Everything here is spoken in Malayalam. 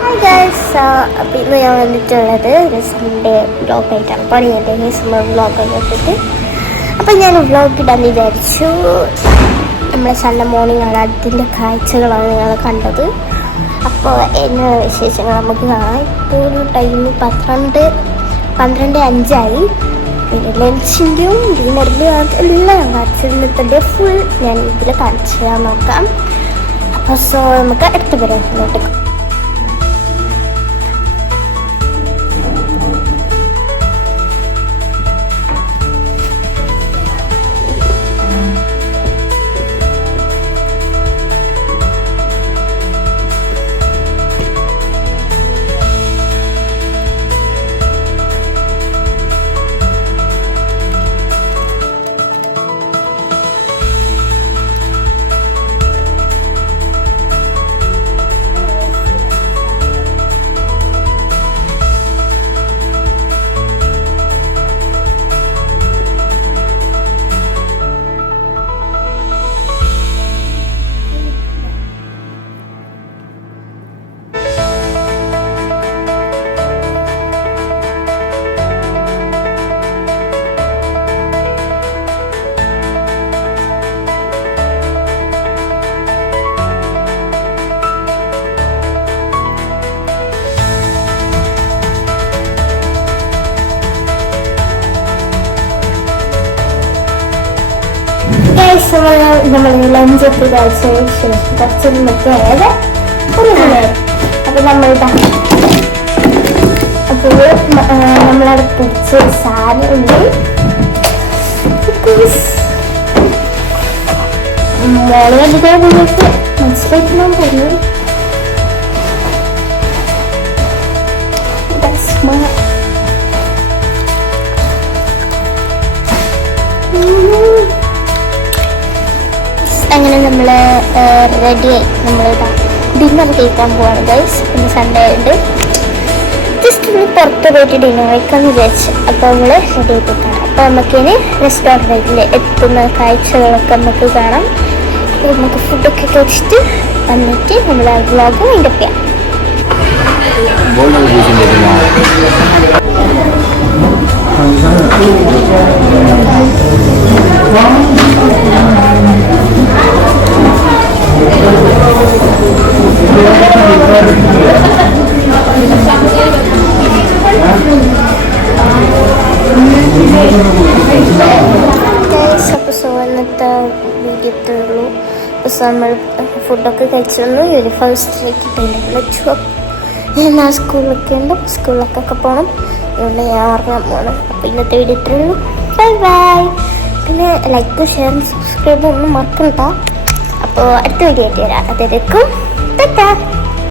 ഹായ് ഗൈസ്, അപ്പോൾ ഇന്ന് ഞാൻ വന്നിട്ടുള്ളത് ഒരു സൺഡേ വ്ളോഗായിട്ടാണ്. പണിയുണ്ടെങ്കിൽ സമ്മർ വ്ളോഗൊക്കെ ഇട്ടിട്ട് അപ്പം ഞാൻ വ്ളോഗ് ഇടാൻ വിചാരിച്ചു. നമ്മളെ സൺഡേ മോർണിംഗ് ആണ്, അതിൻ്റെ കാഴ്ചകളാണ് നിങ്ങൾ കണ്ടത്. അപ്പോൾ എന്നാ വിശേഷങ്ങൾ നമുക്ക് കാണാം. ഇപ്പോൾ ഒരു ടൈം 12:05 പിന്നെ ലഞ്ചിൻ്റെയും ഡിന്നറിൻ്റെയും എല്ലാം കാണിച്ചിരുന്നതിൻ്റെ ഫുൾ ഞാൻ ഇതിൽ കാണിച്ചു തരാൻ നോക്കാം. അപ്പോൾ നമുക്ക് അടുത്ത പരിപാടിയിലോട്ട് നമ്മൾ ലഞ്ചൊക്കെ കഴിച്ചതിന് ശേഷം കുറച്ച് മറ്റേത് അപ്പോൾ നമ്മളിതാ അപ്പോൾ നമ്മളവിടെ പിടിച്ച സാധനമുണ്ട്. മോളെടുക്കാൻ നിങ്ങൾക്ക് മനസ്സിലാക്കണം തോന്നുന്നു. അങ്ങനെ നമ്മൾ റെഡിയായി. നമ്മൾ ഡിന്നർ കഴിക്കാൻ പോവാണ് ഗൈസ്. പിന്നെ സൺഡേ ആയിട്ട് ജസ്റ്റ് ഒന്ന് പുറത്ത് പോയിട്ട് ഡിന്നർ കഴിക്കാമെന്ന് വിചാരിച്ചു. അപ്പോൾ നമ്മൾ റെഡി ആയിട്ട് കാണാം. അപ്പോൾ നമുക്കിനി റെസ്റ്റോറൻറ്റിൽ എത്തുന്ന കാഴ്ചകളൊക്കെ നമുക്ക് കാണാം. അപ്പോൾ നമുക്ക് ഫുഡൊക്കെ കഴിച്ചിട്ട് വന്നിട്ട് നമ്മൾ ആ വ്ളോഗ് വൈൻഡപ്പ് ചെയ്യാം. ഇന്നത്തെ വീഡിയോ ഇത്രയുള്ളൂ. നമ്മൾ ഫുഡൊക്കെ കഴിച്ചു വന്നു. ഫസ്റ്റ് വിളിച്ചു. ഞാൻ ആ സ്കൂളിലൊക്കെ ഉണ്ട്, സ്കൂളിലൊക്കെ പോകണം. അതുകൊണ്ട് ഞാൻ ഉറങ്ങാൻ പോകണം. അപ്പോൾ ഇന്നത്തെ വീഡിയോ ഇത്രയുള്ളൂ. Bye bye. പിന്നെ ലൈക്ക്, ഷെയർ, സബ്സ്ക്രൈബ് ഒന്നും മറക്കണ്ട. അപ്പോൾ അടുത്ത വീഡിയോ ആയിട്ട് വരാം. അതിലേക്കും ടാറ്റാ.